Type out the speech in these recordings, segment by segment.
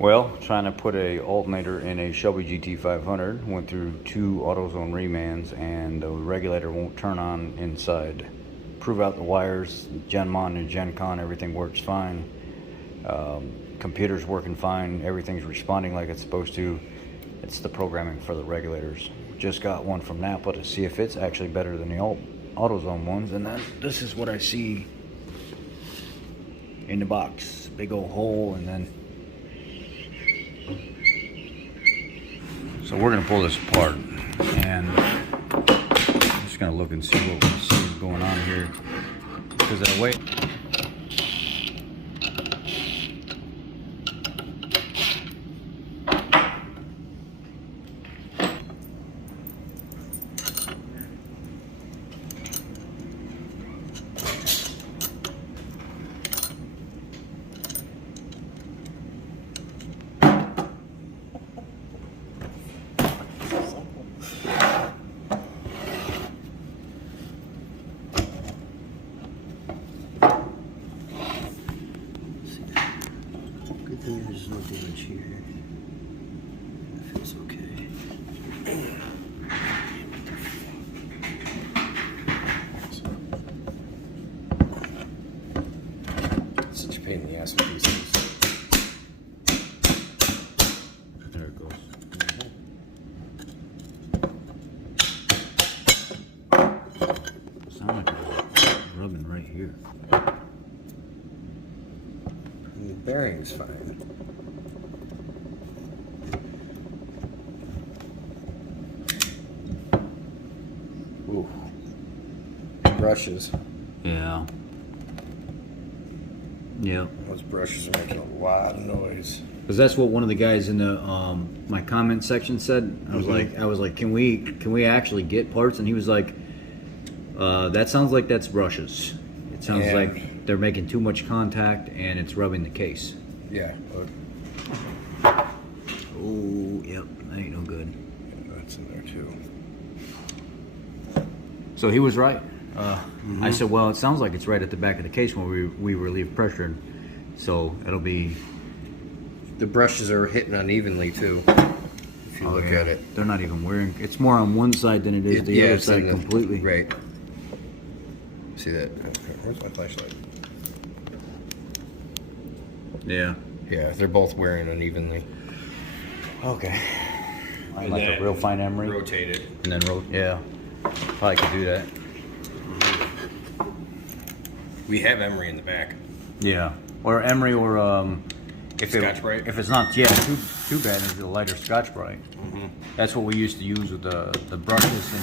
Well, trying to put a alternator in a Shelby GT500. Went through 2 AutoZone remans and the regulator won't turn on inside. Prove out the wires, GenMon and GenCon, everything works fine. Computer's working fine, everything's responding like it's supposed to. It's the programming for the regulators. Just got one from Napa to see if it's actually better than the AutoZone ones, and then this is what I see in the box. Big old hole, and then so we're gonna pull this apart, and I'm just gonna look and see what's going on here, because that way. There's no damage here. That feels okay. Such a pain in the ass with these things. There it goes. Sound like it's rubbing right here. And the bearing's fine. Ooh. Brushes. Yeah. Yep. Those brushes are making a lot of noise. Because that's what one of the guys in the my comment section said. I was like, can we actually get parts? And he was like, that sounds like that's brushes. It sounds like they're making too much contact and it's rubbing the case. Yeah. Look. Oh, yep, that ain't no good. Yeah, that's in there too. So he was right. I said, well, it sounds like it's right at the back of the case when we relieve pressure. So it'll be. The brushes are hitting unevenly too. If you look at it, they're not even wearing. It's more on one side than it is the other side completely. Right. See that? Where's my flashlight? Yeah. Yeah, they're both wearing unevenly. Okay. I like a real fine emery. Rotate it. And then yeah. Probably could do that. We have emery in the back. Yeah. Or emery, or Scotch-Brite? If it's not, yeah, too bad, it's a lighter Scotch-Brite. That's what we used to use with the brushes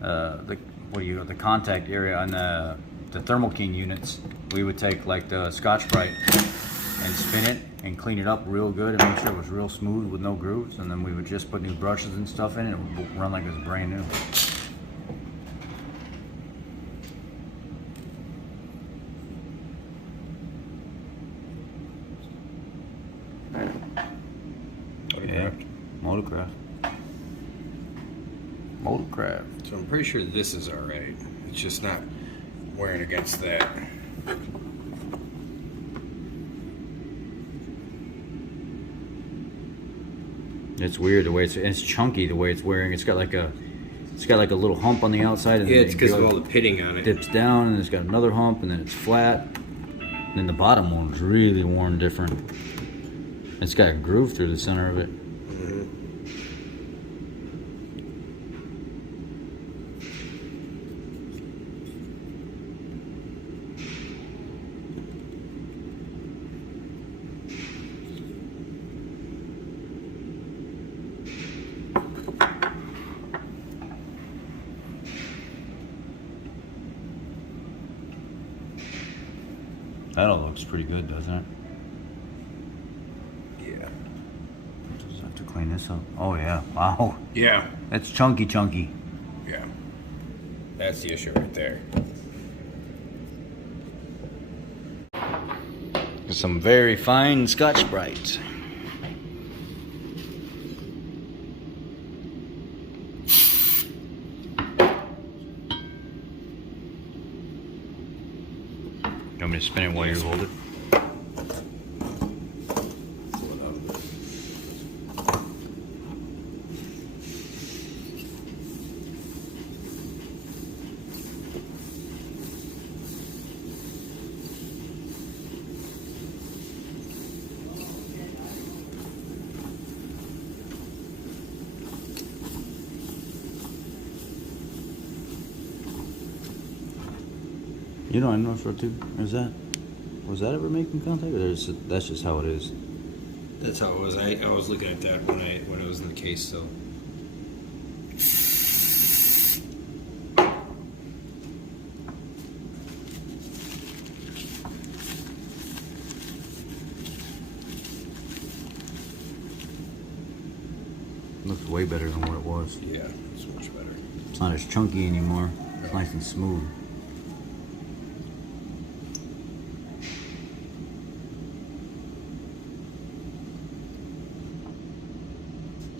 and the contact area on the Thermal King units. We would take like the Scotch-Brite and spin it and clean it up real good and make sure it was real smooth with no grooves, and then we would just put new brushes and stuff in it and it would run like it was brand new. Motorcraft. So I'm pretty sure this is alright. It's just not wearing against that. It's weird the way it's chunky the way it's wearing. It's got like a little hump on the outside, and yeah, it's because of all the pitting on it. Dips down, and it's got another hump, and then it's flat. And then the bottom one's really worn different. It's got a groove through the center of it. That all looks pretty good, doesn't it? Yeah. Just have to clean this up. Oh yeah, wow. Yeah. That's chunky. Yeah. That's the issue right there. Some very fine Scotch-Brite. You want me to spin it while you hold it? You know, I noticed that too. Was that ever making contact, or that's just how it is? That's how it was. I was looking at that when it was in the case still. Looks way better than what it was. Yeah, it's much better. It's not as chunky anymore. It's nice and smooth.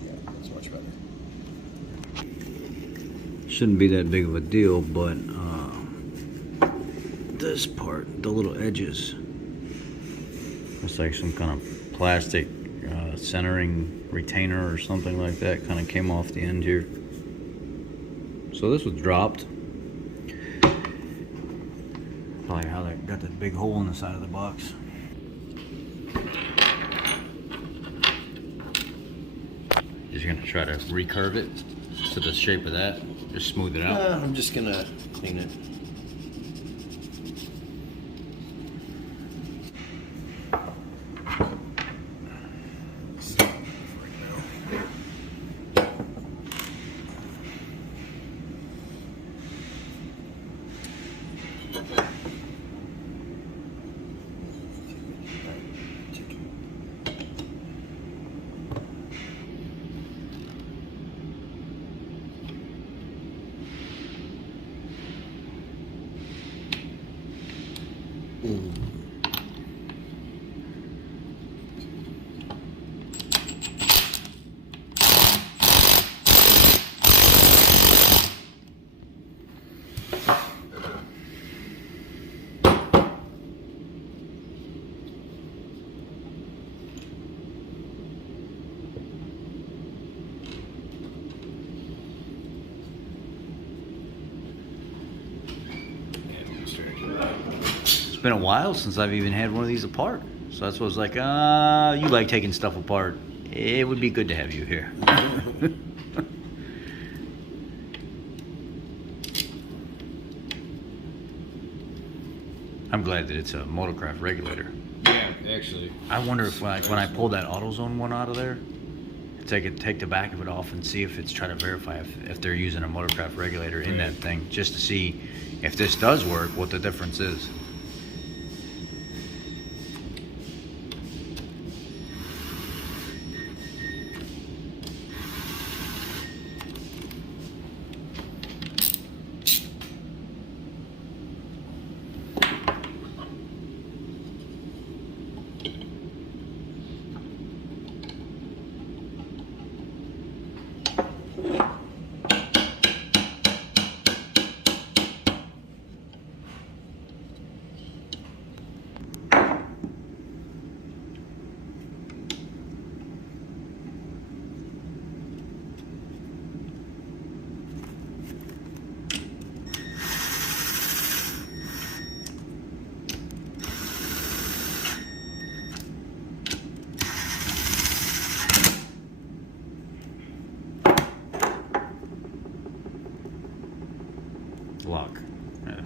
Yeah, it's much better. Shouldn't be that big of a deal, but this part, the little edges, it's like some kind of plastic centering retainer or something like that kind of came off the end here. So this was dropped. Probably how that got that big hole in the side of the box. Just gonna try to recurve it to the shape of that. Just smooth it out. I'm just gonna clean it. It's been a while since I've even had one of these apart. So that's what I was like, you like taking stuff apart. It would be good to have you here. I'm glad that it's a Motorcraft regulator. Yeah, actually. I wonder if when I pull that AutoZone one out of there, if I could take the back of it off and see if it's trying to verify if they're using a Motorcraft regulator in that thing, just to see if this does work, what the difference is. Lock. Yeah.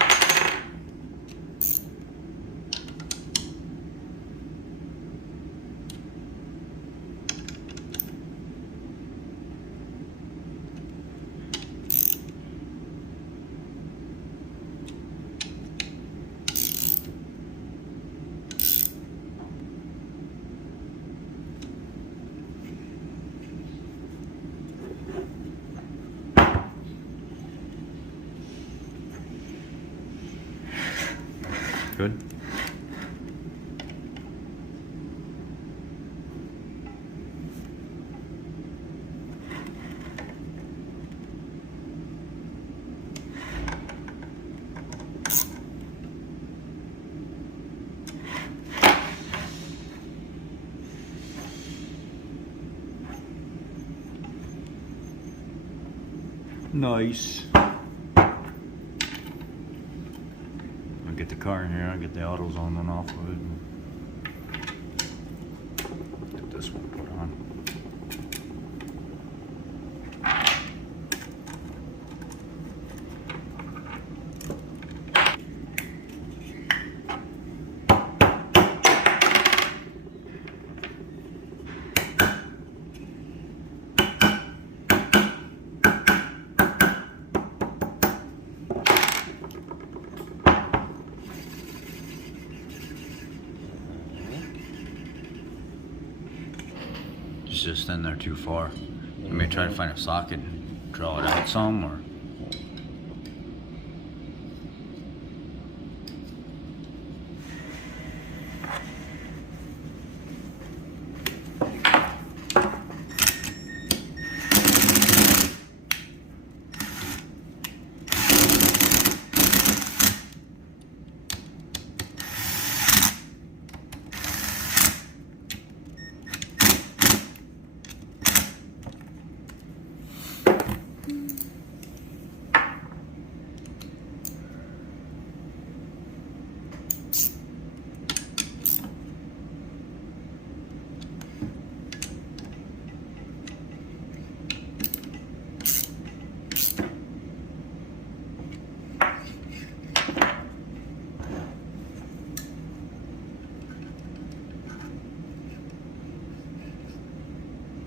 Good. Nice. I'll get the car in here. I'll get the AutoZone one off of it. Get this one put on. It's just in there too far. You may try to find a socket and draw it out some, or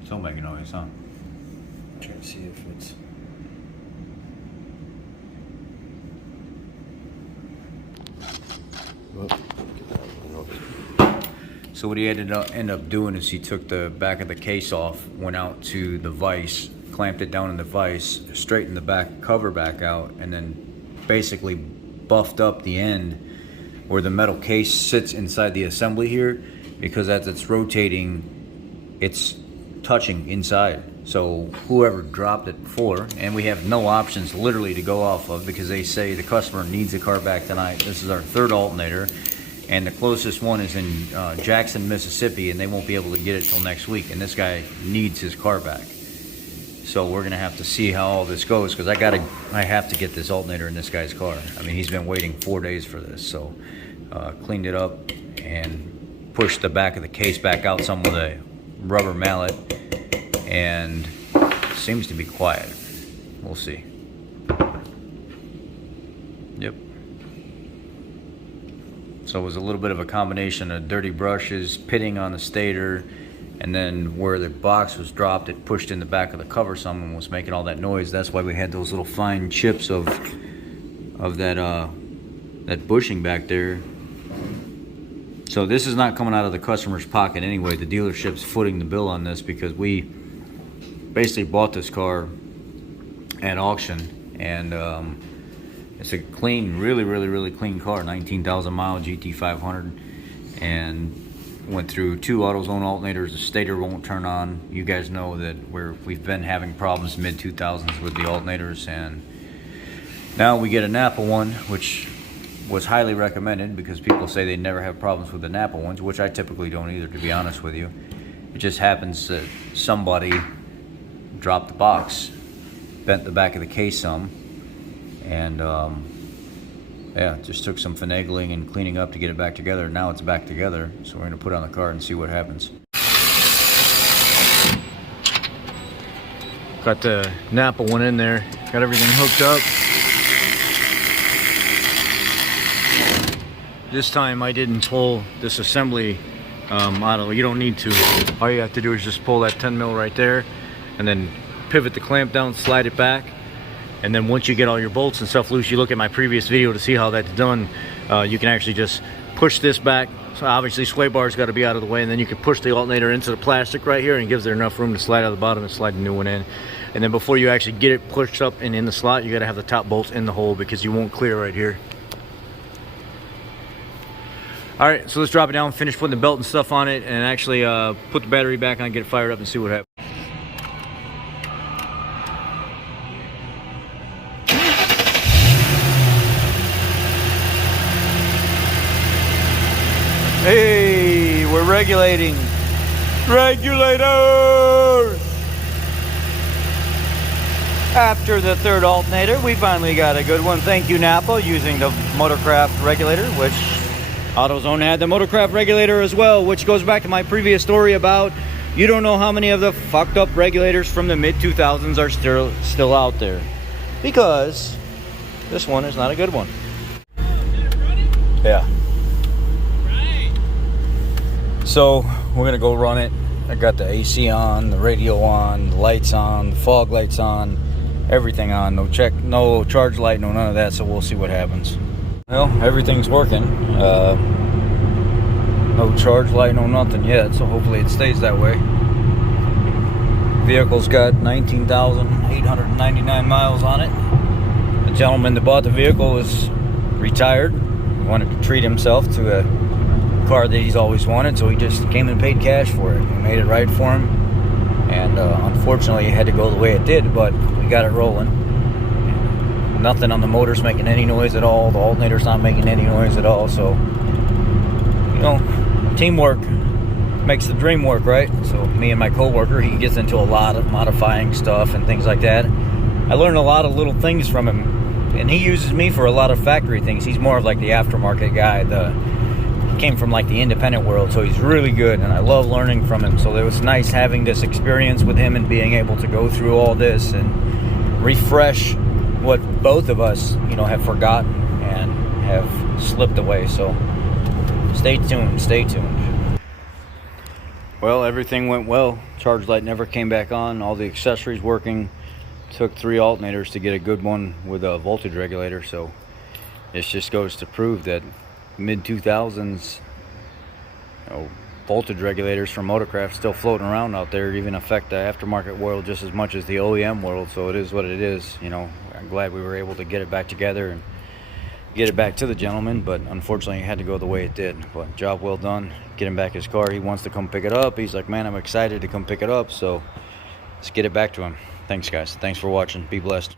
don't make a noise, huh? I'm trying to see if it's. So what he ended up doing is he took the back of the case off, went out to the vise, clamped it down in the vise, straightened the back cover back out, and then basically buffed up the end where the metal case sits inside the assembly here, because as it's rotating, it's touching inside. So whoever dropped it before, and we have no options literally to go off of, because they say the customer needs the car back tonight. This is our third alternator, and the closest one is in Jackson, Mississippi, and they won't be able to get it till next week, and this guy needs his car back. So we're gonna have to see how all this goes, because I have to get this alternator in this guy's car. I mean, he's been waiting 4 days for this. So cleaned it up and pushed the back of the case back out some with a rubber mallet, and seems to be quiet. We'll see. Yep. So it was a little bit of a combination of dirty brushes, pitting on the stator, and then where the box was dropped, it pushed in the back of the cover some and was making all that noise. That's why we had those little fine chips of that bushing back there. So this is not coming out of the customer's pocket anyway. The dealership's footing the bill on this, because we basically bought this car at auction, and it's a clean, really clean car, 19,000 mile GT500, and went through 2 AutoZone alternators. The stator won't turn on. You guys know that we've been having problems mid 2000s with the alternators, and now we get a Napa one, which was highly recommended because people say they never have problems with the Napa ones, which I typically don't either, to be honest with you. It just happens that somebody dropped the box, bent the back of the case some, and yeah, it just took some finagling and cleaning up to get it back together. Now it's back together, so we're going to put it on the car and see what happens. Got the Napa one in there, got everything hooked up. This time I didn't pull this assembly model. You don't need to. All you have to do is just pull that 10 mil right there, and then pivot the clamp down, slide it back, and then once you get all your bolts and stuff loose, you look at my previous video to see how that's done. You can actually just push this back. So obviously sway bar's got to be out of the way, and then you can push the alternator into the plastic right here, and it gives it enough room to slide out of the bottom and slide the new one in. And then before you actually get it pushed up and in the slot, you got to have the top bolts in the hole, because you won't clear right here. All right, so let's drop it down, finish putting the belt and stuff on it, and actually put the battery back on, get it fired up, and see what happens. Hey, we're regulating. Regulators! After the third alternator, we finally got a good one. Thank you, Napa, using the Motorcraft regulator, which AutoZone had the Motorcraft regulator as well, which goes back to my previous story about you don't know how many of the fucked up regulators from the mid-2000s are still out there. Because this one is not a good one. Yeah. So we're gonna go run it. I got the AC on, the radio on, the lights on, the fog lights on, everything on, no charge light, no none of that, so we'll see what happens. Well, everything's working. No charge light, no nothing yet, so hopefully it stays that way. Vehicle's got 19,899 miles on it. The gentleman that bought the vehicle is retired. He wanted to treat himself to a car that he's always wanted, so he just came and paid cash for it. We made it right for him, and unfortunately it had to go the way it did, but we got it rolling. Nothing on the motor's making any noise at all. The alternator's not making any noise at all, so, you know, teamwork makes the dream work, right? So me and my co-worker, he gets into a lot of modifying stuff and things like that. I learned a lot of little things from him, and he uses me for a lot of factory things. He's more of like the aftermarket guy. He came from like the independent world, so he's really good, and I love learning from him. So it was nice having this experience with him and being able to go through all this and refresh what both of us, you know, have forgotten and have slipped away. So stay tuned, stay tuned. Well, everything went well. Charge light never came back on. All the accessories working. Took 3 alternators to get a good one with a voltage regulator. So this just goes to prove that mid-2000s, you know, voltage regulators from Motorcraft still floating around out there, even affect the aftermarket world just as much as the OEM world. So it is what it is. You know, I'm glad we were able to get it back together and get it back to the gentleman, but unfortunately it had to go the way it did. But job well done. Get him back his car. He wants to come pick it up. He's like, man, I'm excited to come pick it up, so let's get it back to him. Thanks, guys. Thanks for watching. Be blessed.